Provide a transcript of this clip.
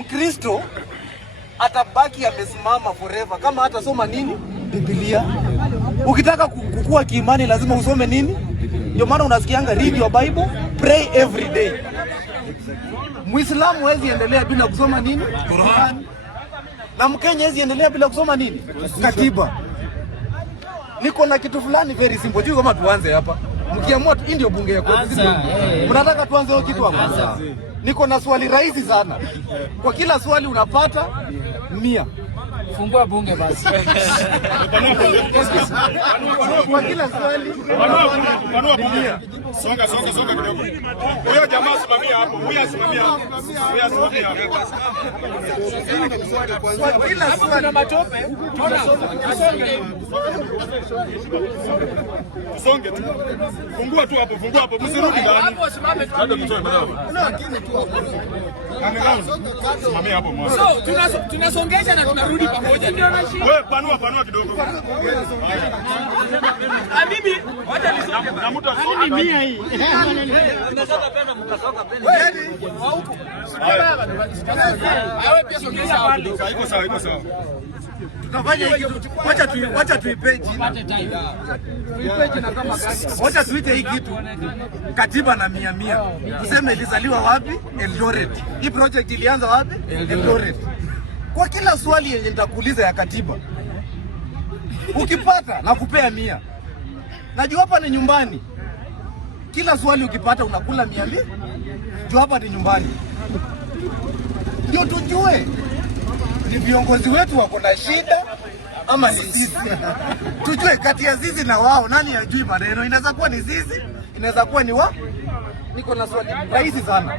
Mkristo atabaki amesimama forever kama hata soma nini? Biblia. Ukitaka kukua kiimani lazima usome nini? Ndio maana unasikianga read your Bible, pray every day. Muislamu hawezi endelea bila kusoma nini? Qur'an. Na Mkenya hawezi endelea bila kusoma nini? Katiba. Niko na kitu fulani very simple. Juu kama tuanze hapa. Mkiamua hii ndio bunge yako. Mnataka tuanze hiyo kitu hapa? Niko na swali rahisi sana. Kwa kila swali unapata 100. Fungua bunge basi. Kwa kila swali panua bunge. Songa kidogo. Huyo jamaa simamia hapo. Huyo asimamia hapo. Kwa kila swali na matope. Songe tu. Fungua hapo. Msirudi ndani. Hapo simame tu. Hata kutoa bado. lakini tu Simamia hapo mwanzo. So tunasongesha na tunarudi pamoja. Ndio na shida. Wewe panua kidogo. Mimi wacha nisonge. Na mtu asonge. Ni 100 hii. unasaka pesa mkasonga pesa. Huko. Wewe pia songesha hapo. Iko sawa. Tutafanya hiki, wacha tuipe jina. Tuipe jina kama gani? Wacha tuite hii kitu katiba na 100. Tuseme ilizaliwa wapi? Eldoret. Hii project ilianza wapi? Eldoret. Kwa kila swali yenye nitakuuliza ya katiba, ukipata na kupea 100. Najua hapa ni nyumbani. Kila swali ukipata unakula 200. Jua hapa ni nyumbani. Ndio tujue ni viongozi wetu wako na shida ama ni sisi. Tujue kati ya sisi na wao nani hajui maneno. Inaweza kuwa ni sisi, inaweza kuwa ni wao. Niko na swali rahisi sana.